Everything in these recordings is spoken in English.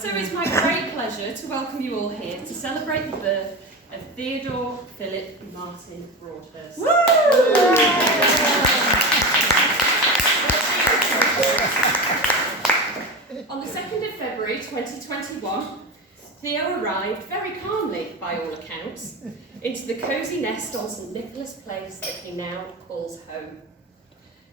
So it's my great pleasure to welcome you all here to celebrate the birth of Theodore Philip Martin Broadhurst. On the 2nd of February 2021, Theo arrived very calmly, by all accounts, into the cosy nest on St Nicholas Place that he now calls home.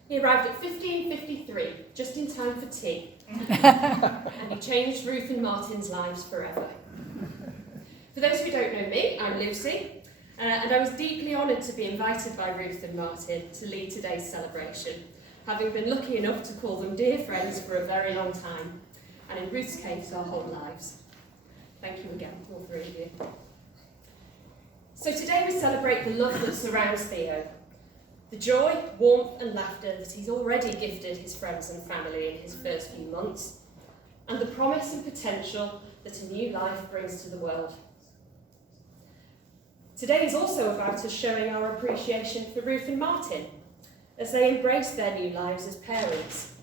He arrived at 15:53, just in time for tea, and he changed Ruth and Martin's lives forever. For those who don't know me, I'm Lucy, and I was deeply honoured to be invited by Ruth and Martin to lead today's celebration, having been lucky enough to call them dear friends for a very long time, and in Ruth's case, our whole lives. Thank you again, all three of you. So today we celebrate the love that surrounds Theo, the joy, warmth and laughter that he's already gifted his friends and family in his first few months, and the promise and potential that a new life brings to the world. Today is also about us showing our appreciation for Ruth and Martin as they embrace their new lives as parents,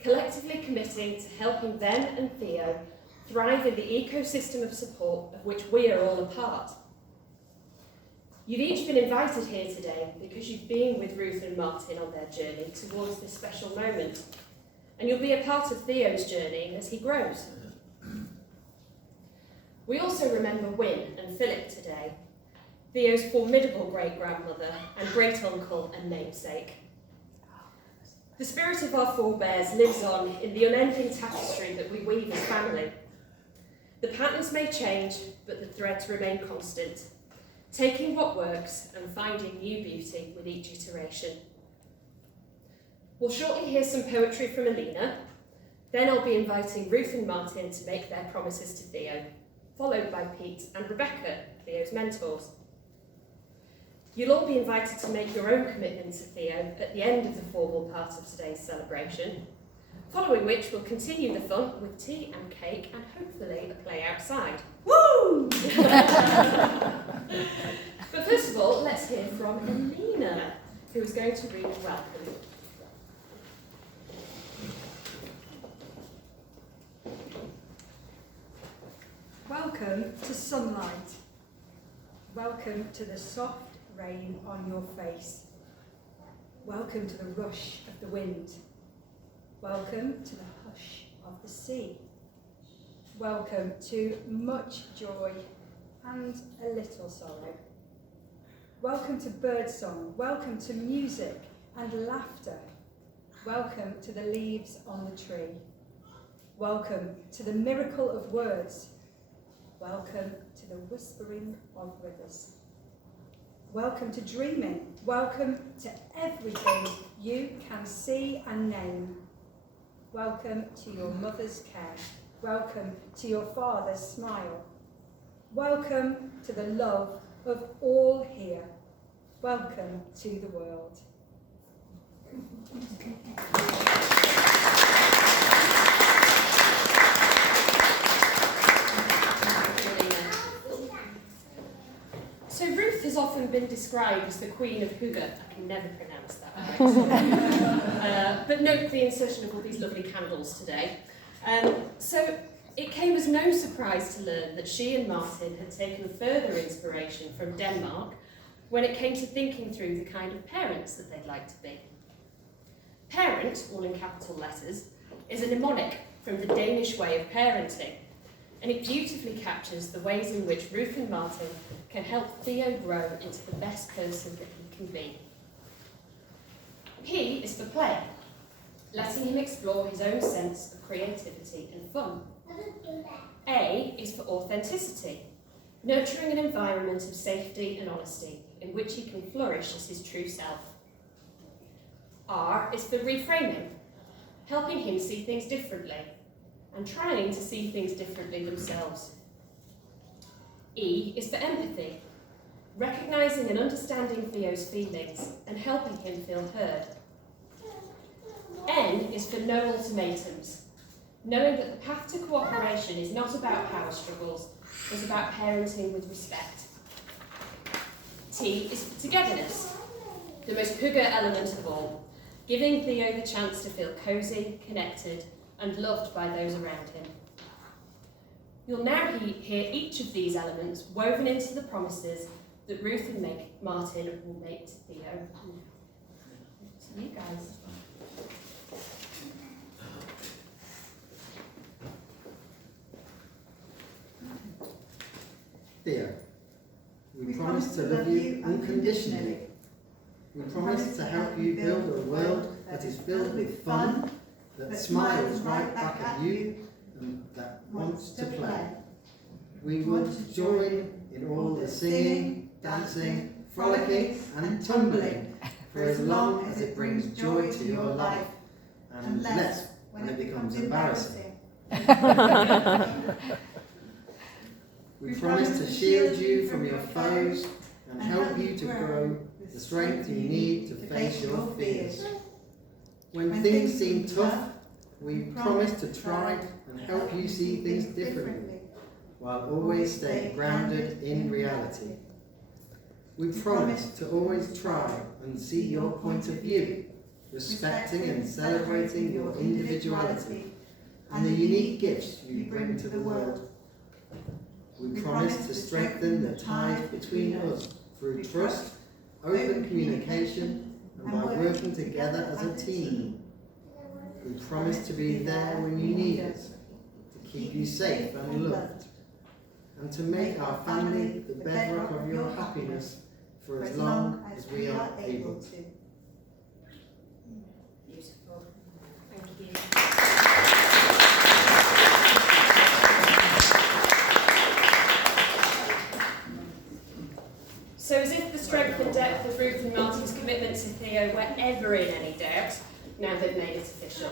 collectively committing to helping them and Theo thrive in the ecosystem of support of which we are all a part. You've each been invited here today because you've been with Ruth and Martin on their journey towards this special moment, and you'll be a part of Theo's journey as he grows. We also remember Wynne and Philip today, Theo's formidable great-grandmother and great-uncle and namesake. The spirit of our forebears lives on in the unending tapestry that we weave as family. The patterns may change, but the threads remain constant, taking what works and finding new beauty with each iteration. We'll shortly hear some poetry from Alina, then I'll be inviting Ruth and Martin to make their promises to Theo, followed by Pete and Rebecca, Theo's mentors. You'll all be invited to make your own commitment to Theo at the end of the formal part of today's celebration, following which we'll continue the fun with tea and cake and hopefully a play outside. Woo! But first of all, let's hear from Alina, who is going to read Welcome. Welcome to sunlight. Welcome to the soft rain on your face. Welcome to the rush of the wind. Welcome to the hush of the sea. Welcome to much joy and a little sorrow. Welcome to birdsong. Welcome to music and laughter. Welcome to the leaves on the tree. Welcome to the miracle of words. Welcome to the whispering of rivers. Welcome to dreaming. Welcome to everything you can see and name. Welcome to your mother's care. Welcome to your father's smile. Welcome to the love of all here. Welcome to the world. So Ruth has often been described as the Queen of Hygge. I can never pronounce that right. But note the insertion of all these lovely candles today. So it came as no surprise to learn that she and Martin had taken further inspiration from Denmark when it came to thinking through the kind of parents that they'd like to be. Parent, all in capital letters, is a mnemonic from the Danish way of parenting, and it beautifully captures the ways in which Ruth and Martin can help Theo grow into the best person that he can be. P is for play, letting him explore his own sense of creativity and fun. A is for authenticity, nurturing an environment of safety and honesty in which he can flourish as his true self. R is for reframing, helping him see things differently and trying to see things differently themselves. E is for empathy, recognising and understanding Theo's feelings and helping him feel heard. N is for no ultimatums, knowing that the path to cooperation is not about power struggles, but about parenting with respect. T is for togetherness, the most Hygge element of all, giving Theo the chance to feel cosy, connected, and loved by those around him. You'll now hear each of these elements woven into the promises that Ruth and Martin will make to Theo. So you guys. Theo, we promise to love you unconditionally. We promise to help you build a world that is filled with fun, that smiles right back at you, and that wants to play. We want to join in all the singing, dancing, frolicking and tumbling for as long as it brings joy to your life, and less when it becomes embarrassing. We promise to shield you from your foes and help you to grow the strength you need to face your fears. When things seem tough, we promise to try and help you see things differently, while always staying grounded in reality. We promise to always try and see your point of view, respecting and celebrating your individuality and the unique gifts you bring to the world. We promise to strengthen the ties between us through trust, open communication, and by working together as a team. We promise to be there when you need us, to keep you safe and loved, and to make our family the bedrock of your happiness for as long as we are able to. Beautiful. Thank you. So as if the strength and depth of Ruth and Martin's commitment to Theo were ever in any doubt, now they've made it official.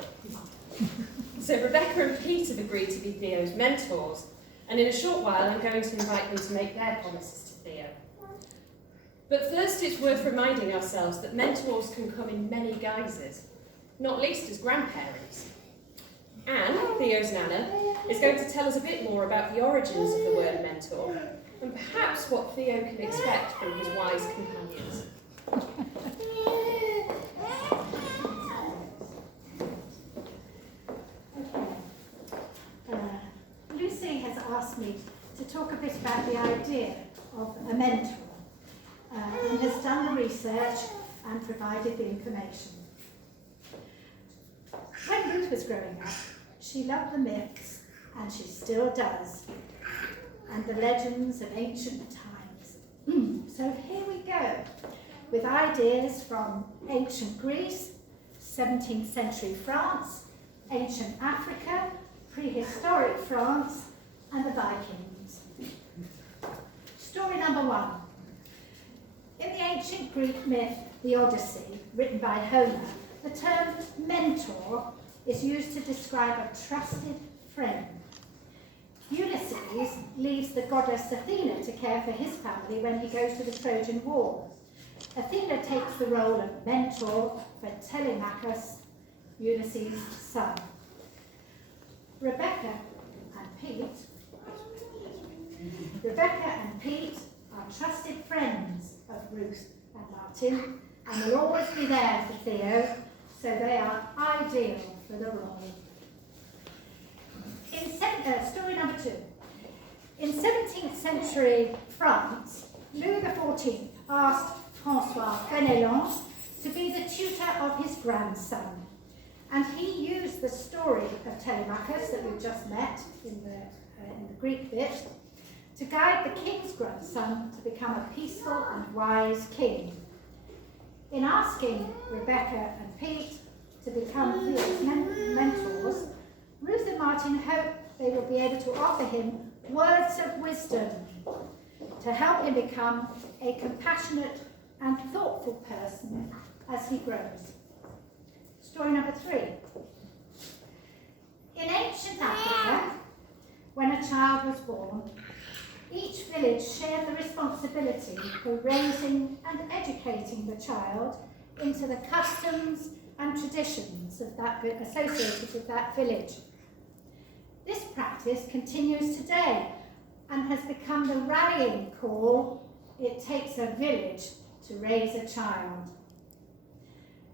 So Rebecca and Pete have agreed to be Theo's mentors, and in a short while I'm going to invite them to make their promises to Theo. But first it's worth reminding ourselves that mentors can come in many guises, not least as grandparents. Anne, Theo's nana, is going to tell us a bit more about the origins of the word mentor, and perhaps what Theo can expect from his wise companions. Lucy has asked me to talk a bit about the idea of a mentor and has done the research and provided the information. When Ruth was growing up, she loved the myths, and she still does, and the legends of ancient times. So here we go, with ideas from ancient Greece, 17th century France, ancient Africa, prehistoric France, and the Vikings. Story number 1. In the ancient Greek myth, the Odyssey, written by Homer, the term mentor is used to describe a trusted friend. Ulysses leaves the goddess Athena to care for his family when he goes to the Trojan War. Athena takes the role of mentor for Telemachus, Ulysses' son. Rebecca and Pete are trusted friends of Ruth and Martin, and will always be there for Theo, so they are ideal for the role. Story number 2. In 17th century France, Louis XIV asked François Fenelon to be the tutor of his grandson, and he used the story of Telemachus that we've just met in the Greek bit to guide the king's grandson to become a peaceful and wise king. In asking Rebecca and Pete to become Theo's mentors, Ruth and Martin hope they will be able to offer him words of wisdom to help him become a compassionate and thoughtful person as he grows. Story number 3. In ancient Africa, when a child was born, each village shared the responsibility for raising and educating the child into the customs and traditions of that associated with that village. This practice continues today and has become the rallying call, "It takes a village to raise a child."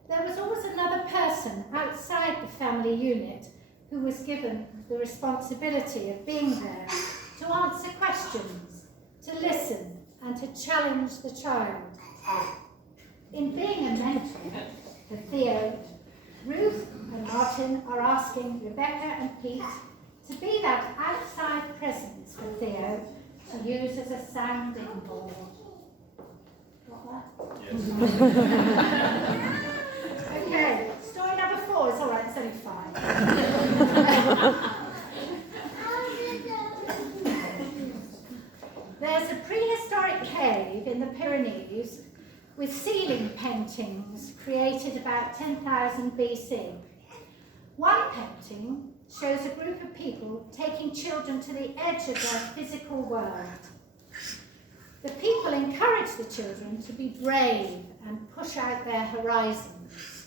There was always another person outside the family unit who was given the responsibility of being there to answer questions, to listen, and to challenge the child. In being a mentor for Theo, Ruth and Martin are asking Rebecca and Pete to be that outside presence for Theo to use as a sounding board. Got that? Okay, story number 4 is all right, it's only 5. There's a prehistoric cave in the Pyrenees with ceiling paintings created about 10,000 BC. One painting shows a group of people taking children to the edge of their physical world. The people encourage the children to be brave and push out their horizons.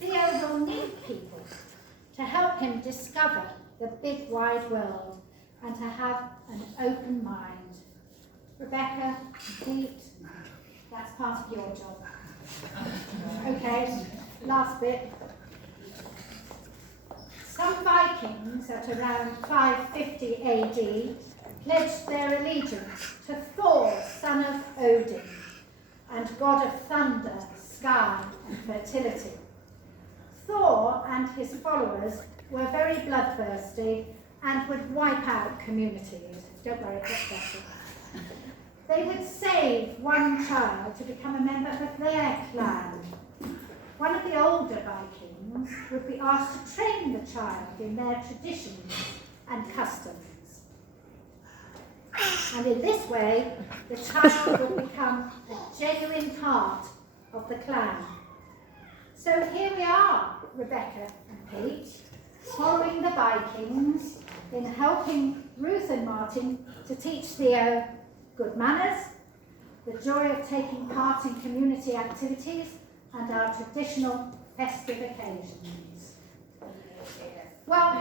Theo will need people to help him discover the big wide world and to have an open mind. Rebecca, Pete, that's part of your job. Okay, last bit. Some Vikings at around 550 AD pledged their allegiance to Thor, son of Odin, and god of thunder, sky, and fertility. Thor and his followers were very bloodthirsty and would wipe out communities. Don't worry, it gets better. They would save one child to become a member of their clan. One of the older Vikings would be asked to train the child in their traditions and customs. And in this way, the child would become a genuine part of the clan. So here we are, Rebecca and Pete, following the Vikings in helping Ruth and Martin to teach Theo good manners, the joy of taking part in community activities, and our traditional festive occasions. Well,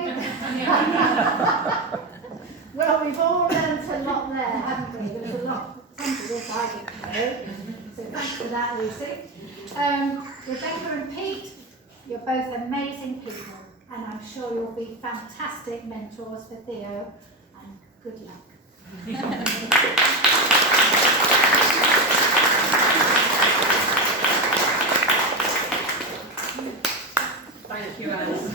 we've all learned a lot there, haven't we? There was a lot, some of this I didn't know, so thanks for that, Lucy. Rebecca and Pete, you're both amazing people, and I'm sure you'll be fantastic mentors for Theo, and good luck. Thank you, Alice.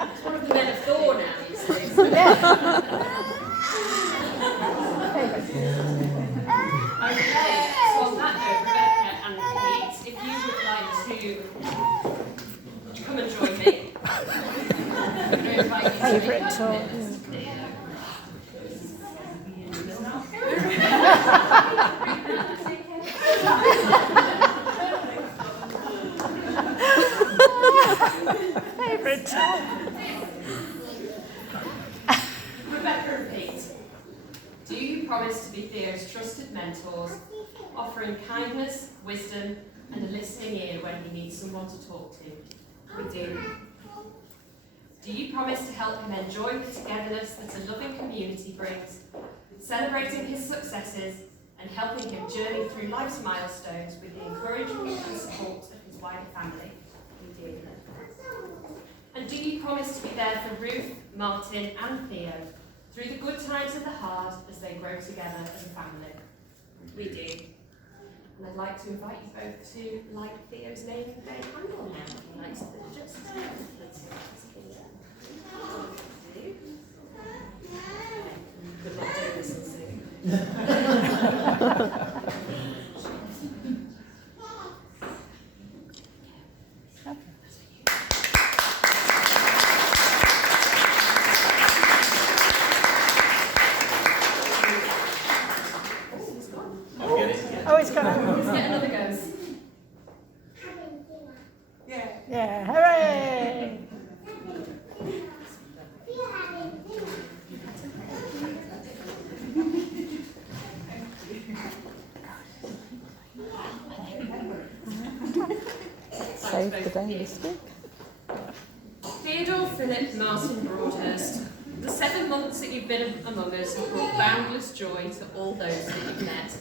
It's one of the men of Thor now, you see. Okay, so on that note, Rebecca and Pete, if you would like to come and join me, I'm going to invite you to Favourite make talk. Favourite talk. Rebecca and Pete, do you promise to be Theo's trusted mentors, offering kindness, wisdom, and a listening ear when he needs someone to talk to? We do. Do you promise to help him enjoy the togetherness that a loving community brings, celebrating his successes and helping him journey through life's milestones with the encouragement and support of his wider family? We do. And do you promise to be there for Ruth, Martin and Theo through the good times and the hard as they grow together as a family? We do. And I'd like to invite you both to light Theo's naming day candle now. If you'd like to just let's see what's here. Good luck doing this and soon. Oh, it's gone. Let's get another go. Yeah, hooray! Save the day this week. Theodore Philip Martin Broadhurst, the 7 months that you've been among us have brought boundless joy to all those that you've met.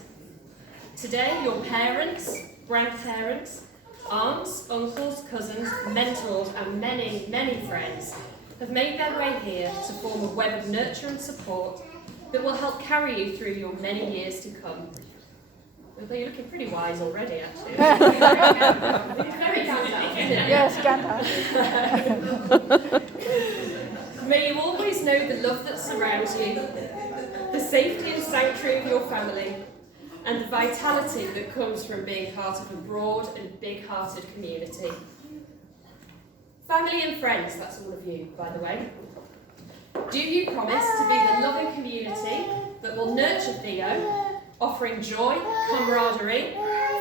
Today, your parents, grandparents, aunts, uncles, cousins, mentors, and many, many friends have made their way here to form a web of nurture and support that will help carry you through your many years to come. Although you're looking pretty wise already, actually. Very Gandalf, isn't it? Yes, Gandalf. May you always know the love that surrounds you, the safety and sanctuary of your family, and the vitality that comes from being part of a broad and big-hearted community. Family and friends, that's all of you, by the way. Do you promise to be the loving community that will nurture Theo, offering joy, camaraderie,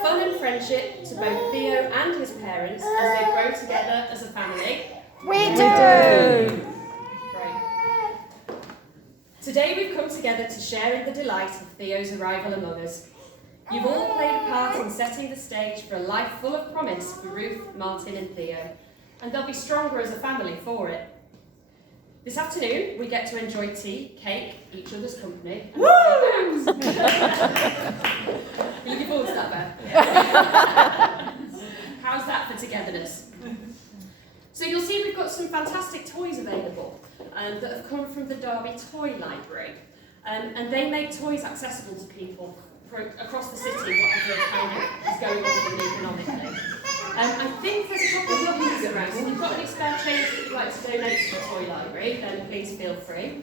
fun and friendship to both Theo and his parents as they grow together as a family? We do! Great. Today we've come together to share in the delight of Theo's arrival among us. You've all played a part in setting the stage for a life full of promise for Ruth, Martin and Theo, and they'll be stronger as a family for it. This afternoon we get to enjoy tea, cake, each other's company, and play games. You looking forward to that, Beth? How's that for togetherness? So you'll see we've got some fantastic toys available that have come from the Derby Toy Library, and they make toys accessible to people across the city, whatever kind of is going on with them economically. I think there's a couple of numbers around, so if you've got any spare change that you'd like to donate to the Toy Library, then please feel free.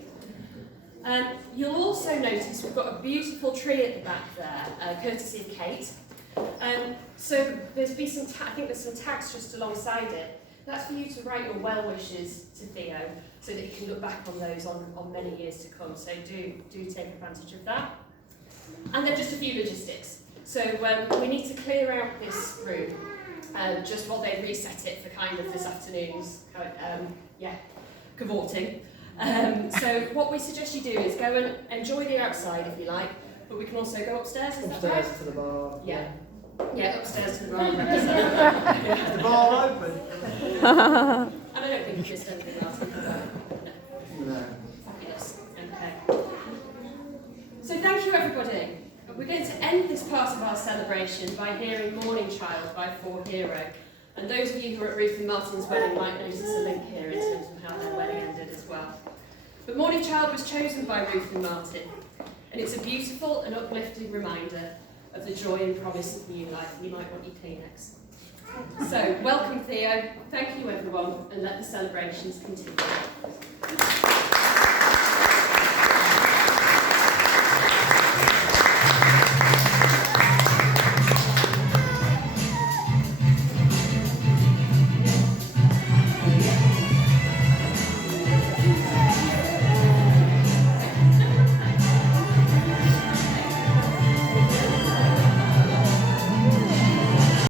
You'll also notice we've got a beautiful tree at the back there, courtesy of Kate. So there's some I think there's some tags just alongside it. That's for you to write your well wishes to Theo, so that you can look back on those on many years to come. So do take advantage of that. And then just a few logistics. So we need to clear out this room just while they reset it for kind of this afternoon's cavorting. So what we suggest you do is go and enjoy the outside if you like, but we can also go upstairs, is that right? Upstairs to the bar. Yeah. Yeah, upstairs to the bar. Is the bar open? And I don't think you missed anything else. No. No. Fabulous. Okay. So thank you, everybody. We're going to end this part of our celebration by hearing Morning Child by For Hero. And those of you who were at Ruth and Martin's wedding might notice a link here in terms of how their wedding ended as well. But Morning Child was chosen by Ruth and Martin, and it's a beautiful and uplifting reminder of the joy and promise of new life. You might want your Kleenex. So, welcome Theo, thank you everyone, and let the celebrations continue.